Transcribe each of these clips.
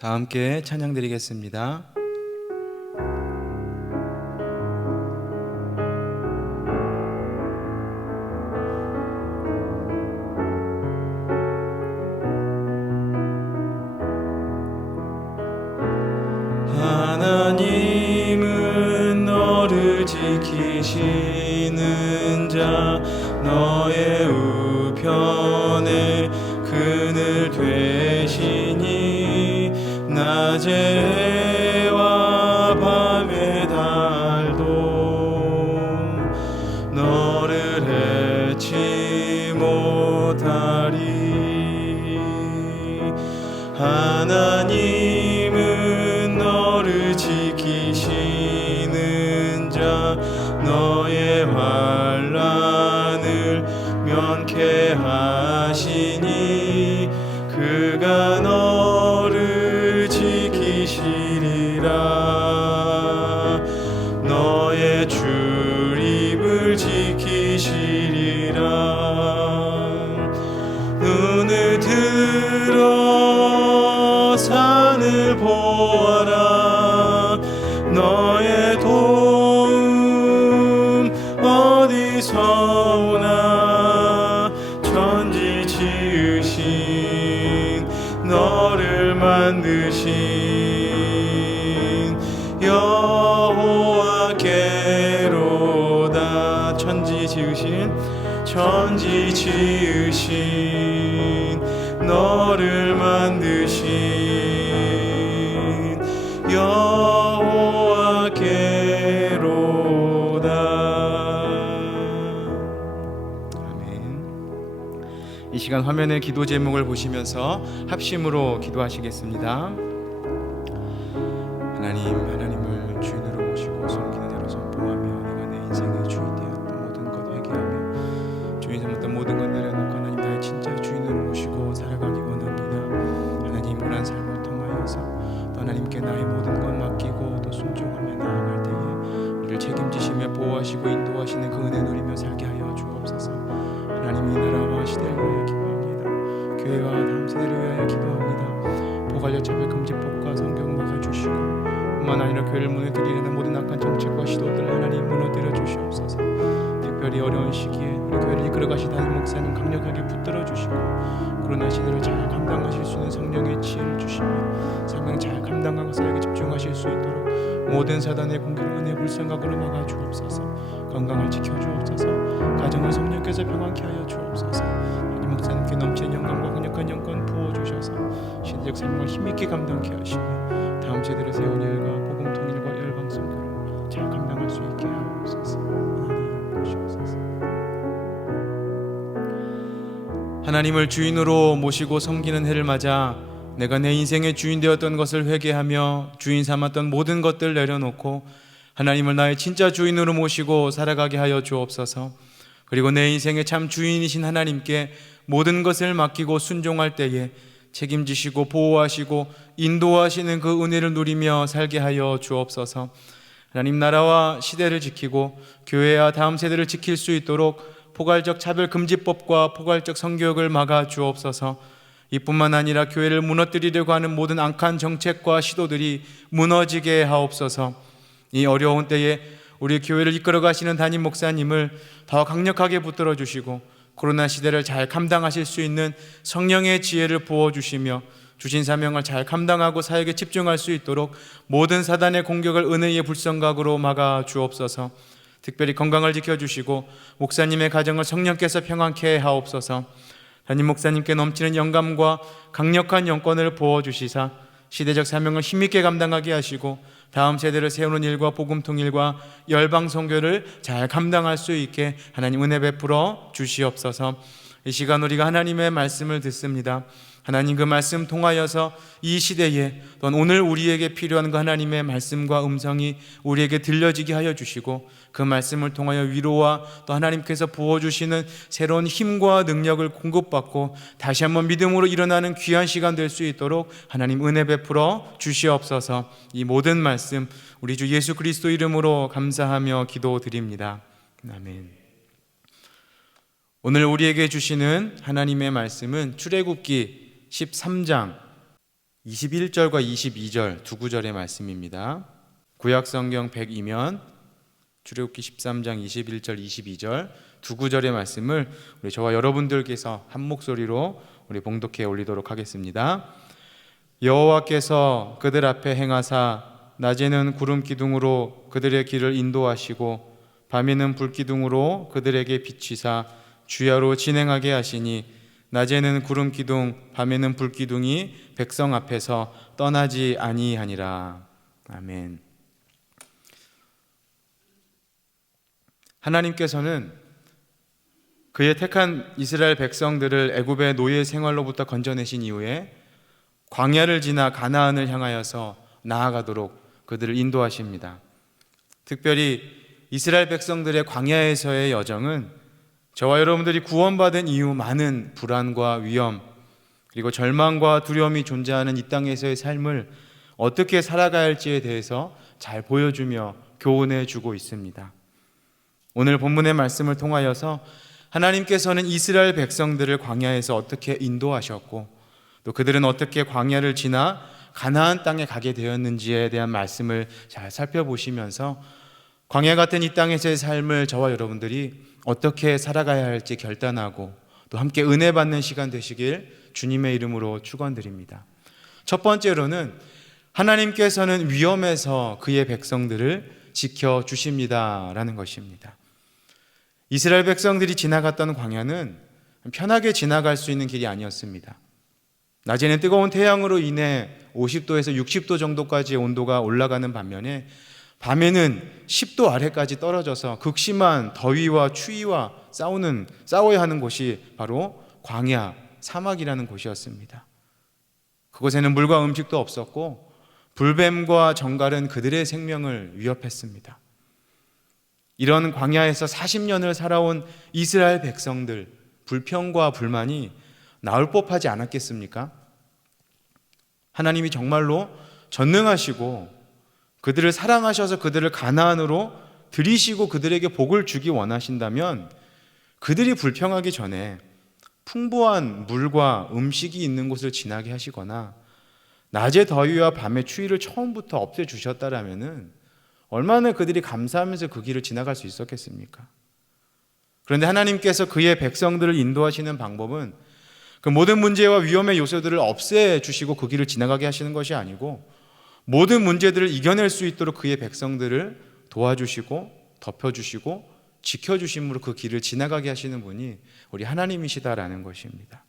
다 함께 찬양 드리겠습니다. 하나님은 너를 지키시는 자, 너의 우편에 그늘 되시니 낮의 해와 밤의 달도 너를 해치 못하리. 하나님은 너를 지키시는 자, 너의 환난을 면케 하시니 그가 너를 지키시리라. 너의 출입을 지키시리라. 눈을 들어 산을 보아라. 너의 도움 어디서 오나. 천지 지으신 너를 만드신 여호와께로다. 천지 지으신 너를 만드신 여호와께로다. 아멘. 이 시간 화면의 기도 제목을 보시면서 합심으로 기도하시겠습니다. 하나님을 주인으로 모시고 섬기는 대로 선포하며 내가 내 인생의 주인 되었던 모든 것 회개하며 주인 삼았던 모든 것 내려놓고 하나님 나의 진짜 주인으로 모시고 살아가기 원합니다. 하나님 그런 삶을 통하여서 또 하나님께 나의 모든 것 맡기고 또 순종하며 나아갈 때에 우리를 책임지시며 보호하시고 인도하시는 그 은혜 누리며 살게 하여 주옵소서. 하나님이 나라와 시대를 위하여 기도합니다. 교회와 다음 세대를 위하여 기도합니다. 보관료 차별 금지법과 성경 막아주시고 뿐만 아니라 교회를 무너뜨리려는 모든 악한 정책과 시도들 하나님 무너뜨려 주시옵소서. 특별히 어려운 시기에 우리 교회를 이끌어 가신 담임 목사님 강력하게 붙들어 주시고 그러나 시대를 잘 감당하실 수 있는 성령의 지혜를 주시며 감당하고 살게 집중하실 수 있도록 모든 사단의 공격을 은혜 불쌍각으로 막아 주옵소서. 건강을 지켜 주옵소서. 가정을 성령께서 평안케 하여 주옵소서. 하나님 목사님께 넘치는 영광과 강력한 영권 부어 주셔서 시대적 삶을 힘있게 감당케 하시며 다음 세대를 세운 일과 복음 통일과 열방 선교를 잘 감당할 수 있게 하옵소서. 하나님 보시옵소서. 하나님을 주인으로 모시고 섬기는 해를 맞아 내가 내 인생의 주인 되었던 것을 회개하며 주인 삼았던 모든 것들 내려놓고 하나님을 나의 진짜 주인으로 모시고 살아가게 하여 주옵소서. 그리고 내 인생의 참 주인이신 하나님께 모든 것을 맡기고 순종할 때에 책임지시고 보호하시고 인도하시는 그 은혜를 누리며 살게 하여 주옵소서. 하나님 나라와 시대를 지키고 교회와 다음 세대를 지킬 수 있도록 포괄적 차별금지법과 포괄적 성교육을 막아 주옵소서. 이뿐만 아니라 교회를 무너뜨리려고 하는 모든 악한 정책과 시도들이 무너지게 하옵소서. 이 어려운 때에 우리 교회를 이끌어 가시는 담임 목사님을 더 강력하게 붙들어 주시고 코로나 시대를 잘 감당하실 수 있는 성령의 지혜를 부어주시며 주신 사명을 잘 감당하고 사역에 집중할 수 있도록 모든 사단의 공격을 은혜의 불성각으로 막아 주옵소서. 특별히 건강을 지켜주시고 목사님의 가정을 성령께서 평안케 하옵소서. 담임 목사님께 넘치는 영감과 강력한 영권을 부어주시사 시대적 사명을 힘있게 감당하게 하시고 다음 세대를 세우는 일과 복음 통일과 열방 선교를 잘 감당할 수 있게 하나님 은혜 베풀어 주시옵소서. 이 시간 우리가 하나님의 말씀을 듣습니다. 하나님 그 말씀 통하여서 이 시대에 또한 오늘 우리에게 필요한 그 하나님의 말씀과 음성이 우리에게 들려지게 하여 주시고 그 말씀을 통하여 위로와 또 하나님께서 부어주시는 새로운 힘과 능력을 공급받고 다시 한번 믿음으로 일어나는 귀한 시간 될 수 있도록 하나님 은혜 베풀어 주시옵소서. 이 모든 말씀 우리 주 예수 그리스도 이름으로 감사하며 기도드립니다. 아멘. 오늘 우리에게 주시는 하나님의 말씀은 출애굽기 13장 21절과 22절 두 구절의 말씀입니다. 구약성경 100이면 출애굽기 13장 21절 22절 두 구절의 말씀을 우리 저와 여러분들께서 한 목소리로 우리 봉독해 올리도록 하겠습니다. 여호와께서 그들 앞에 행하사 낮에는 구름 기둥으로 그들의 길을 인도하시고 밤에는 불 기둥으로 그들에게 비치사 주야로 진행하게 하시니 낮에는 구름 기둥 밤에는 불 기둥이 백성 앞에서 떠나지 아니하니라. 아멘. 하나님께서는 그의 택한 이스라엘 백성들을 애굽의 노예 생활로부터 건져내신 이후에 광야를 지나 가나안을 향하여서 나아가도록 그들을 인도하십니다. 특별히 이스라엘 백성들의 광야에서의 여정은 저와 여러분들이 구원받은 이후 많은 불안과 위험 그리고 절망과 두려움이 존재하는 이 땅에서의 삶을 어떻게 살아가야 할지에 대해서 잘 보여주며 교훈해 주고 있습니다. 오늘 본문의 말씀을 통하여서 하나님께서는 이스라엘 백성들을 광야에서 어떻게 인도하셨고 또 그들은 어떻게 광야를 지나 가나안 땅에 가게 되었는지에 대한 말씀을 잘 살펴보시면서 광야 같은 이 땅에서의 삶을 저와 여러분들이 어떻게 살아가야 할지 결단하고 또 함께 은혜 받는 시간 되시길 주님의 이름으로 축원드립니다. 첫 번째로는 하나님께서는 위험에서 그의 백성들을 지켜주십니다라는 것입니다. 이스라엘 백성들이 지나갔던 광야는 편하게 지나갈 수 있는 길이 아니었습니다. 낮에는 뜨거운 태양으로 인해 50도에서 60도 정도까지의 온도가 올라가는 반면에 밤에는 10도 아래까지 떨어져서 극심한 더위와 추위와 싸워야 하는 곳이 바로 광야, 사막이라는 곳이었습니다. 그곳에는 물과 음식도 없었고 불뱀과 정갈은 그들의 생명을 위협했습니다. 이런 광야에서 40년을 살아온 이스라엘 백성들, 불평과 불만이 나올 법하지 않았겠습니까? 하나님이 정말로 전능하시고 그들을 사랑하셔서 그들을 가나안으로 들이시고 그들에게 복을 주기 원하신다면 그들이 불평하기 전에 풍부한 물과 음식이 있는 곳을 지나게 하시거나 낮의 더위와 밤의 추위를 처음부터 없애주셨다라면 얼마나 그들이 감사하면서 그 길을 지나갈 수 있었겠습니까? 그런데 하나님께서 그의 백성들을 인도하시는 방법은 그 모든 문제와 위험의 요소들을 없애주시고 그 길을 지나가게 하시는 것이 아니고 모든 문제들을 이겨낼 수 있도록 그의 백성들을 도와주시고 덮여주시고 지켜주심으로 그 길을 지나가게 하시는 분이 우리 하나님이시다라는 것입니다.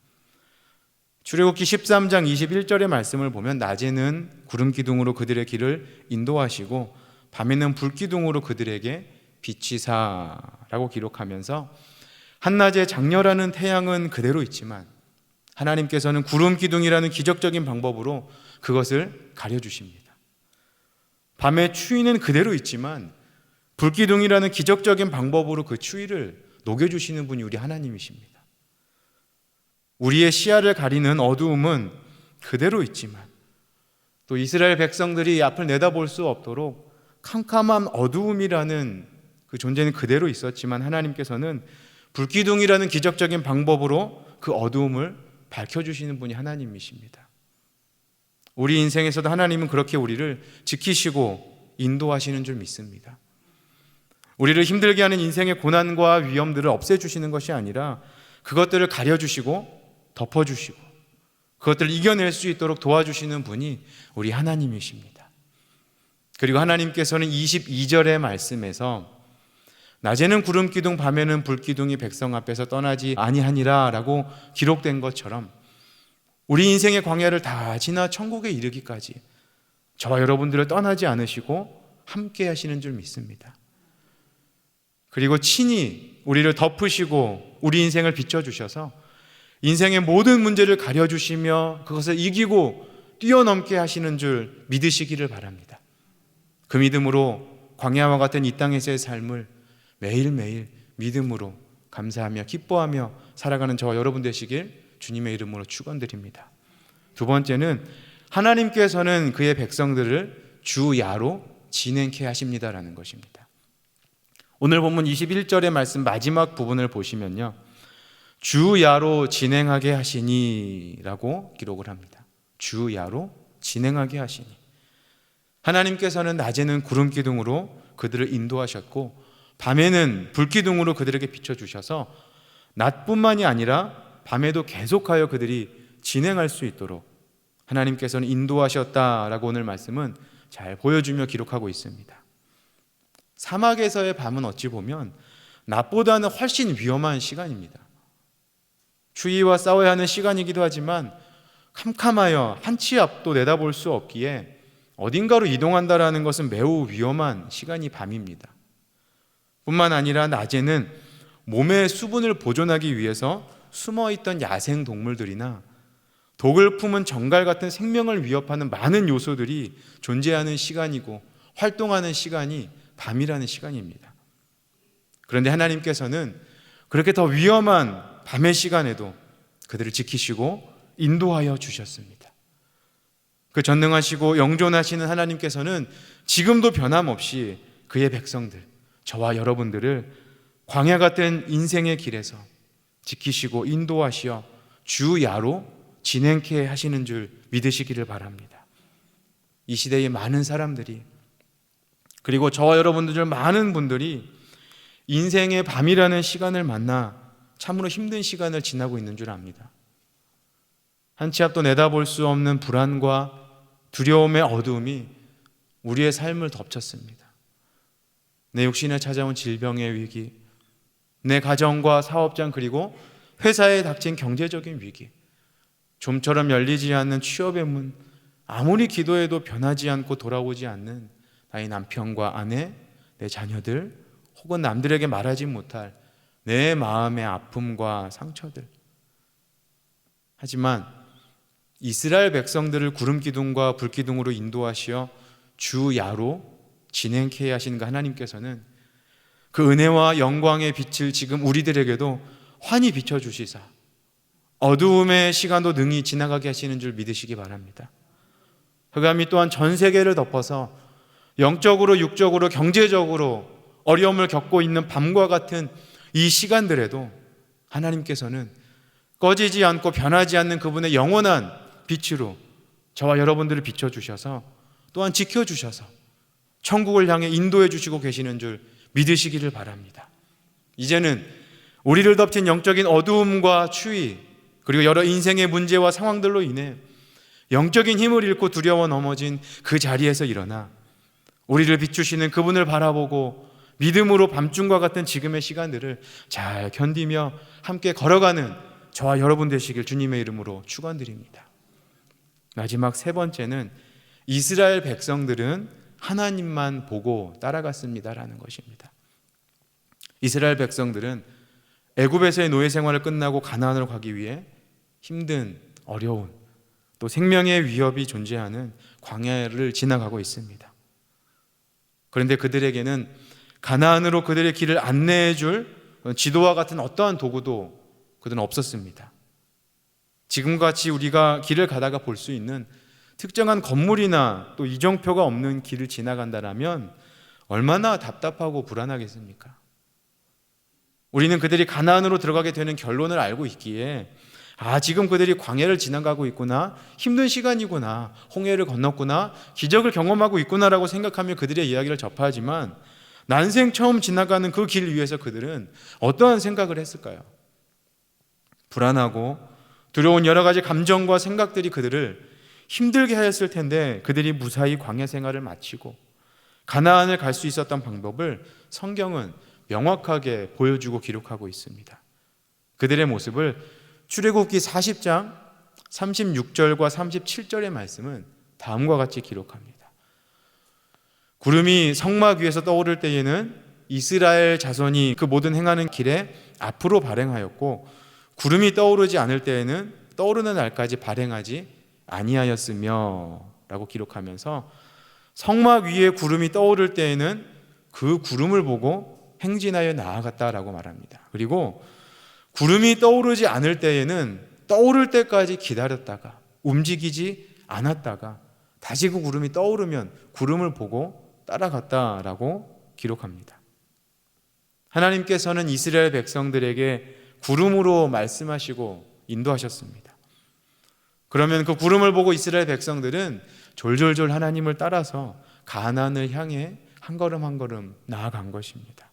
출애굽기 13장 21절의 말씀을 보면 낮에는 구름 기둥으로 그들의 길을 인도하시고 밤에는 불 기둥으로 그들에게 비치사라고 기록하면서 한낮에 장렬하는 태양은 그대로 있지만 하나님께서는 구름 기둥이라는 기적적인 방법으로 그것을 가려주십니다. 밤의 추위는 그대로 있지만 불기둥이라는 기적적인 방법으로 그 추위를 녹여주시는 분이 우리 하나님이십니다. 우리의 시야를 가리는 어두움은 그대로 있지만 또 이스라엘 백성들이 앞을 내다볼 수 없도록 캄캄한 어두움이라는 그 존재는 그대로 있었지만 하나님께서는 불기둥이라는 기적적인 방법으로 그 어두움을 밝혀주시는 분이 하나님이십니다. 우리 인생에서도 하나님은 그렇게 우리를 지키시고 인도하시는 줄 믿습니다. 우리를 힘들게 하는 인생의 고난과 위험들을 없애주시는 것이 아니라 그것들을 가려주시고 덮어주시고 그것들을 이겨낼 수 있도록 도와주시는 분이 우리 하나님이십니다. 그리고 하나님께서는 22절의 말씀에서 낮에는 구름 기둥 밤에는 불 기둥이 백성 앞에서 떠나지 아니하니라 라고 기록된 것처럼 우리 인생의 광야를 다 지나 천국에 이르기까지 저와 여러분들을 떠나지 않으시고 함께 하시는 줄 믿습니다. 그리고 친히 우리를 덮으시고 우리 인생을 비춰주셔서 인생의 모든 문제를 가려주시며 그것을 이기고 뛰어넘게 하시는 줄 믿으시기를 바랍니다. 그 믿음으로 광야와 같은 이 땅에서의 삶을 매일매일 믿음으로 감사하며 기뻐하며 살아가는 저와 여러분 되시길 주님의 이름으로 축원드립니다. 두 번째는 하나님께서는 그의 백성들을 주야로 진행케 하십니다라는 것입니다. 오늘 본문 21절의 말씀 마지막 부분을 보시면요, 주야로 진행하게 하시니 라고 기록을 합니다. 주야로 진행하게 하시니. 하나님께서는 낮에는 구름 기둥으로 그들을 인도하셨고 밤에는 불 기둥으로 그들에게 비춰주셔서 낮뿐만이 아니라 밤에도 계속하여 그들이 진행할 수 있도록 하나님께서는 인도하셨다라고 오늘 말씀은 잘 보여주며 기록하고 있습니다. 사막에서의 밤은 어찌 보면 낮보다는 훨씬 위험한 시간입니다. 추위와 싸워야 하는 시간이기도 하지만 캄캄하여 한 치 앞도 내다볼 수 없기에 어딘가로 이동한다라는 것은 매우 위험한 시간이 밤입니다. 뿐만 아니라 낮에는 몸의 수분을 보존하기 위해서 숨어있던 야생 동물들이나 독을 품은 정갈 같은 생명을 위협하는 많은 요소들이 존재하는 시간이고 활동하는 시간이 밤이라는 시간입니다. 그런데 하나님께서는 그렇게 더 위험한 밤의 시간에도 그들을 지키시고 인도하여 주셨습니다. 그 전능하시고 영존하시는 하나님께서는 지금도 변함없이 그의 백성들, 저와 여러분들을 광야 같은 인생의 길에서 지키시고 인도하시어 주야로 진행케 하시는 줄 믿으시기를 바랍니다. 이 시대의 많은 사람들이, 그리고 저와 여러분들 중 많은 분들이 인생의 밤이라는 시간을 만나 참으로 힘든 시간을 지나고 있는 줄 압니다. 한 치 앞도 내다볼 수 없는 불안과 두려움의 어두움이 우리의 삶을 덮쳤습니다. 내 육신에 찾아온 질병의 위기, 내 가정과 사업장 그리고 회사에 닥친 경제적인 위기, 좀처럼 열리지 않는 취업의 문, 아무리 기도해도 변하지 않고 돌아오지 않는 나의 남편과 아내, 내 자녀들, 혹은 남들에게 말하지 못할 내 마음의 아픔과 상처들. 하지만 이스라엘 백성들을 구름 기둥과 불 기둥으로 인도하시어 주야로 진행케 하신 그 하나님께서는 그 은혜와 영광의 빛을 지금 우리들에게도 환히 비춰주시사 어두움의 시간도 능히 지나가게 하시는 줄 믿으시기 바랍니다. 흑암이 또한 전 세계를 덮어서 영적으로, 육적으로, 경제적으로 어려움을 겪고 있는 밤과 같은 이 시간들에도 하나님께서는 꺼지지 않고 변하지 않는 그분의 영원한 빛으로 저와 여러분들을 비춰주셔서 또한 지켜주셔서 천국을 향해 인도해 주시고 계시는 줄 믿으시기를 바랍니다. 이제는 우리를 덮친 영적인 어두움과 추위, 그리고 여러 인생의 문제와 상황들로 인해 영적인 힘을 잃고 두려워 넘어진 그 자리에서 일어나 우리를 비추시는 그분을 바라보고 믿음으로 밤중과 같은 지금의 시간들을 잘 견디며 함께 걸어가는 저와 여러분 되시길 주님의 이름으로 축원드립니다. 마지막 세 번째는 이스라엘 백성들은 하나님만 보고 따라갔습니다라는 것입니다. 이스라엘 백성들은 애굽에서의 노예 생활을 끝나고 가나안으로 가기 위해 힘든, 어려운, 또 생명의 위협이 존재하는 광야를 지나가고 있습니다. 그런데 그들에게는 가나안으로 그들의 길을 안내해 줄 지도와 같은 어떠한 도구도 그들은 없었습니다. 지금같이 우리가 길을 가다가 볼 수 있는 특정한 건물이나 또 이정표가 없는 길을 지나간다면 얼마나 답답하고 불안하겠습니까? 우리는 그들이 가나안으로 들어가게 되는 결론을 알고 있기에 지금 그들이 광야를 지나가고 있구나, 힘든 시간이구나, 홍해를 건넜구나, 기적을 경험하고 있구나라고 생각하며 그들의 이야기를 접하지만 난생 처음 지나가는 그 길 위에서 그들은 어떠한 생각을 했을까요? 불안하고 두려운 여러 가지 감정과 생각들이 그들을 힘들게 하였을 텐데 그들이 무사히 광야 생활을 마치고 가나안을 갈 수 있었던 방법을 성경은 명확하게 보여주고 기록하고 있습니다. 그들의 모습을 출애굽기 40장 36절과 37절의 말씀은 다음과 같이 기록합니다. 구름이 성막 위에서 떠오를 때에는 이스라엘 자손이 그 모든 행하는 길에 앞으로 발행하였고 구름이 떠오르지 않을 때에는 떠오르는 날까지 발행하지 아니하였으며 라고 기록하면서 성막 위에 구름이 떠오를 때에는 그 구름을 보고 행진하여 나아갔다라고 말합니다. 그리고 구름이 떠오르지 않을 때에는 떠오를 때까지 기다렸다가 움직이지 않았다가 다시 그 구름이 떠오르면 구름을 보고 따라갔다라고 기록합니다. 하나님께서는 이스라엘 백성들에게 구름으로 말씀하시고 인도하셨습니다. 그러면 그 구름을 보고 이스라엘 백성들은 졸졸졸 하나님을 따라서 가나안을 향해 한 걸음 한 걸음 나아간 것입니다.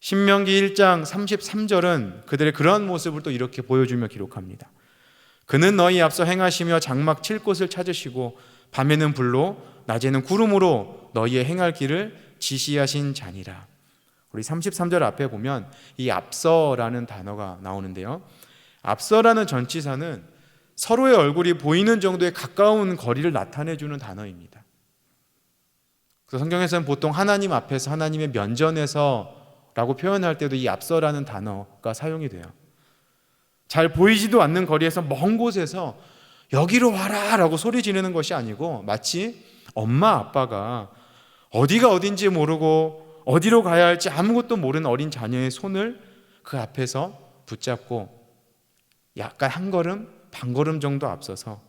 신명기 1장 33절은 그들의 그러한 모습을 또 이렇게 보여주며 기록합니다. 그는 너희 앞서 행하시며 장막 칠 곳을 찾으시고 밤에는 불로 낮에는 구름으로 너희의 행할 길을 지시하신 자니라. 우리 33절 앞에 보면 이 앞서라는 단어가 나오는데요, 앞서라는 전치사는 서로의 얼굴이 보이는 정도의 가까운 거리를 나타내주는 단어입니다. 그래서 성경에서는 보통 하나님 앞에서, 하나님의 면전에서 라고 표현할 때도 이 앞서라는 단어가 사용이 돼요. 잘 보이지도 않는 거리에서 먼 곳에서 여기로 와라 라고 소리 지르는 것이 아니고 마치 엄마 아빠가 어디가 어딘지 모르고 어디로 가야 할지 아무것도 모르는 어린 자녀의 손을 그 앞에서 붙잡고 약간 한 걸음 반 걸음 정도 앞서서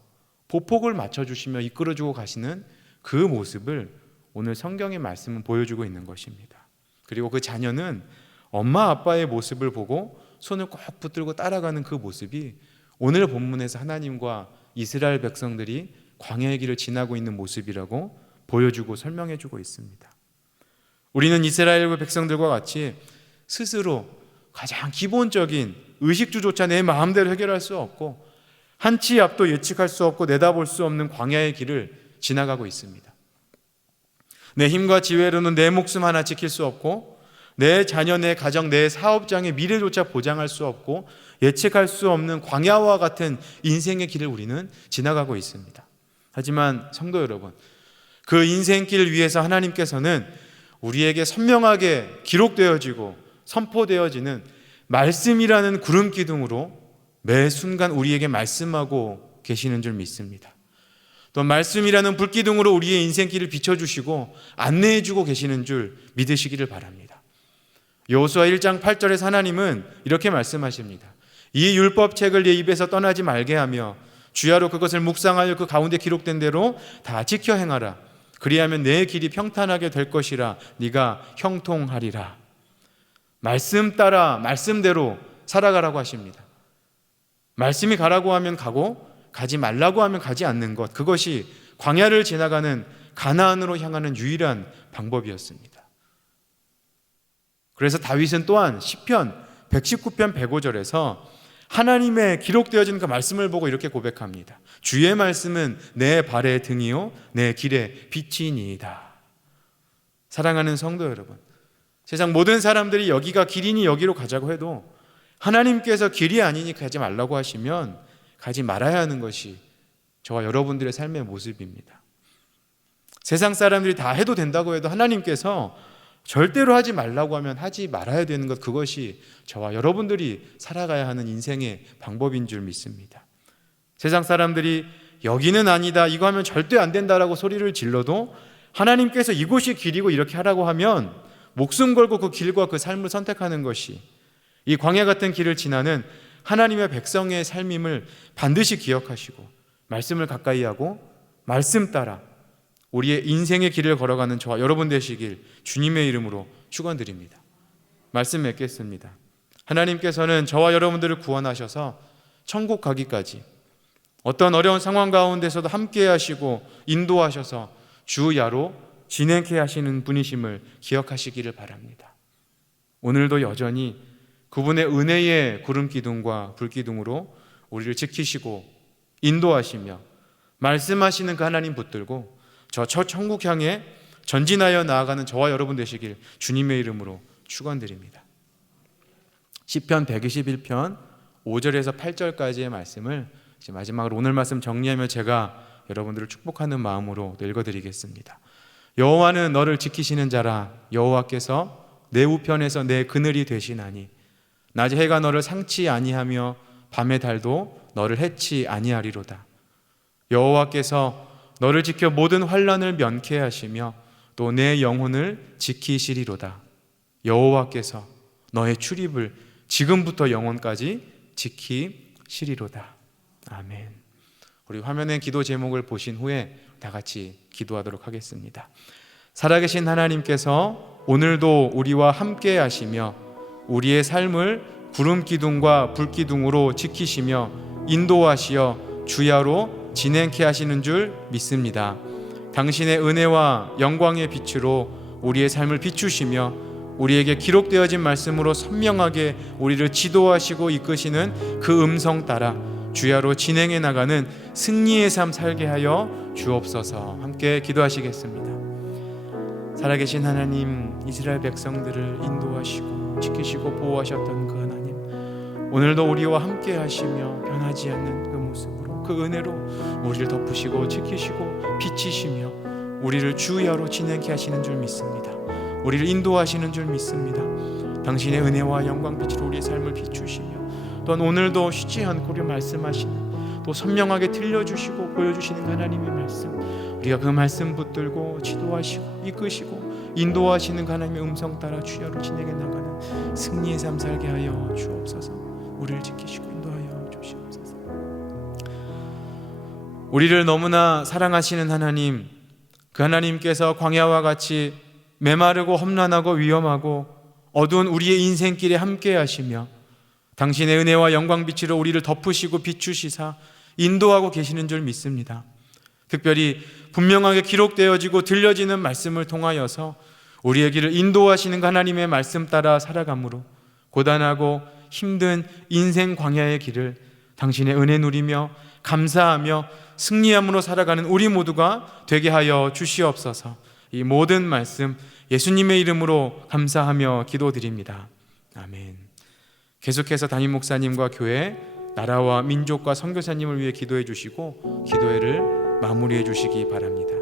보폭을 맞춰주시며 이끌어주고 가시는 그 모습을 오늘 성경의 말씀은 보여주고 있는 것입니다. 그리고 그 자녀는 엄마 아빠의 모습을 보고 손을 꼭 붙들고 따라가는 그 모습이 오늘 본문에서 하나님과 이스라엘 백성들이 광야의 길을 지나고 있는 모습이라고 보여주고 설명해주고 있습니다. 우리는 이스라엘 백성들과 같이 스스로 가장 기본적인 의식주조차 내 마음대로 해결할 수 없고 한 치 앞도 예측할 수 없고 내다볼 수 없는 광야의 길을 지나가고 있습니다. 내 힘과 지혜로는 내 목숨 하나 지킬 수 없고 내 자녀, 내 가정, 내 사업장의 미래조차 보장할 수 없고 예측할 수 없는 광야와 같은 인생의 길을 우리는 지나가고 있습니다. 하지만 성도 여러분, 그 인생길 위에서 하나님께서는 우리에게 선명하게 기록되어지고 선포되어지는 말씀이라는 구름 기둥으로 매 순간 우리에게 말씀하고 계시는 줄 믿습니다. 또 말씀이라는 불기둥으로 우리의 인생길을 비춰주시고 안내해주고 계시는 줄 믿으시기를 바랍니다. 여호수아 1장 8절에서 하나님은 이렇게 말씀하십니다. 이 율법책을 네 입에서 떠나지 말게 하며 주야로 그것을 묵상하여 그 가운데 기록된 대로 다 지켜 행하라. 그리하면 내 길이 평탄하게 될 것이라 네가 형통하리라. 말씀 따라 말씀대로 살아가라고 하십니다. 말씀이 가라고 하면 가고 가지 말라고 하면 가지 않는 것, 그것이 광야를 지나가는 가나안으로 향하는 유일한 방법이었습니다. 그래서 다윗은 또한 시편 119편 105절에서 하나님의 기록되어진 그 말씀을 보고 이렇게 고백합니다. 주의 말씀은 내 발의 등이요 내 길의 빛이니이다. 사랑하는 성도 여러분, 세상 모든 사람들이 여기가 길이니 여기로 가자고 해도 하나님께서 길이 아니니 가지 말라고 하시면 가지 말아야 하는 것이 저와 여러분들의 삶의 모습입니다. 세상 사람들이 다 해도 된다고 해도 하나님께서 절대로 하지 말라고 하면 하지 말아야 되는 것, 그것이 저와 여러분들이 살아가야 하는 인생의 방법인 줄 믿습니다. 세상 사람들이 여기는 아니다, 이거 하면 절대 안 된다라고 소리를 질러도 하나님께서 이곳이 길이고 이렇게 하라고 하면 목숨 걸고 그 길과 그 삶을 선택하는 것이 이 광야 같은 길을 지나는 하나님의 백성의 삶임을 반드시 기억하시고 말씀을 가까이 하고 말씀 따라 우리의 인생의 길을 걸어가는 저와 여러분 되시길 주님의 이름으로 축원드립니다. 말씀 맺겠습니다. 하나님께서는 저와 여러분들을 구원하셔서 천국 가기까지 어떤 어려운 상황 가운데서도 함께 하시고 인도하셔서 주야로 진행케 하시는 분이심을 기억하시기를 바랍니다. 오늘도 여전히 그분의 은혜의 구름 기둥과 불 기둥으로 우리를 지키시고 인도하시며 말씀하시는 그 하나님 붙들고 저 천국 향해 전진하여 나아가는 저와 여러분 되시길 주님의 이름으로 축원드립니다. 시편 121편 5절에서 8절까지의 말씀을 이제 마지막으로 오늘 말씀 정리하며 제가 여러분들을 축복하는 마음으로 읽어드리겠습니다. 여호와는 너를 지키시는 자라. 여호와께서 내 우편에서 내 그늘이 되시나니 낮에 해가 너를 상치 아니하며 밤의 달도 너를 해치 아니하리로다. 여호와께서 너를 지켜 모든 환난을 면케 하시며 또 내 영혼을 지키시리로다. 여호와께서 너의 출입을 지금부터 영원까지 지키시리로다. 아멘. 우리 화면에 기도 제목을 보신 후에 다 같이 기도하도록 하겠습니다. 살아계신 하나님께서 오늘도 우리와 함께 하시며 우리의 삶을 구름 기둥과 불 기둥으로 지키시며 인도하시어 주야로 진행케 하시는 줄 믿습니다. 당신의 은혜와 영광의 빛으로 우리의 삶을 비추시며 우리에게 기록되어진 말씀으로 선명하게 우리를 지도하시고 이끄시는 그 음성 따라 주야로 진행해 나가는 승리의 삶 살게 하여 주옵소서. 함께 기도하시겠습니다. 살아계신 하나님, 이스라엘 백성들을 인도하시고 지키시고 보호하셨던 그 하나님, 오늘도 우리와 함께 하시며 변하지 않는 그 모습으로 그 은혜로 우리를 덮으시고 지키시고 비치시며 우리를 주야로 진행케 하시는 줄 믿습니다. 우리를 인도하시는 줄 믿습니다. 당신의 은혜와 영광 빛으로 우리의 삶을 비추시며 또한 오늘도 쉬지 않고 우리 말씀하시는 또 선명하게 들려주시고 보여주시는 하나님의 말씀, 우리가 그 말씀 붙들고 지도하시고 이끄시고 인도하시는 하나님의 음성 따라 주야로 진행해 나가는 승리의 삶 살게 하여 주옵소서. 우리를 지키시고 인도하여 주시옵소서. 우리를 너무나 사랑하시는 하나님, 그 하나님께서 광야와 같이 메마르고 험난하고 위험하고 어두운 우리의 인생길에 함께 하시며 당신의 은혜와 영광 빛으로 우리를 덮으시고 비추시사 인도하고 계시는 줄 믿습니다. 특별히 분명하게 기록되어지고 들려지는 말씀을 통하여서 우리의 길을 인도하시는 하나님의 말씀 따라 살아감으로 고단하고 힘든 인생 광야의 길을 당신의 은혜 누리며 감사하며 승리함으로 살아가는 우리 모두가 되게 하여 주시옵소서. 이 모든 말씀 예수님의 이름으로 감사하며 기도드립니다. 아멘. 계속해서 담임 목사님과 교회, 나라와 민족과 선교사님을 위해 기도해 주시고 기도회를 마무리해 주시기 바랍니다.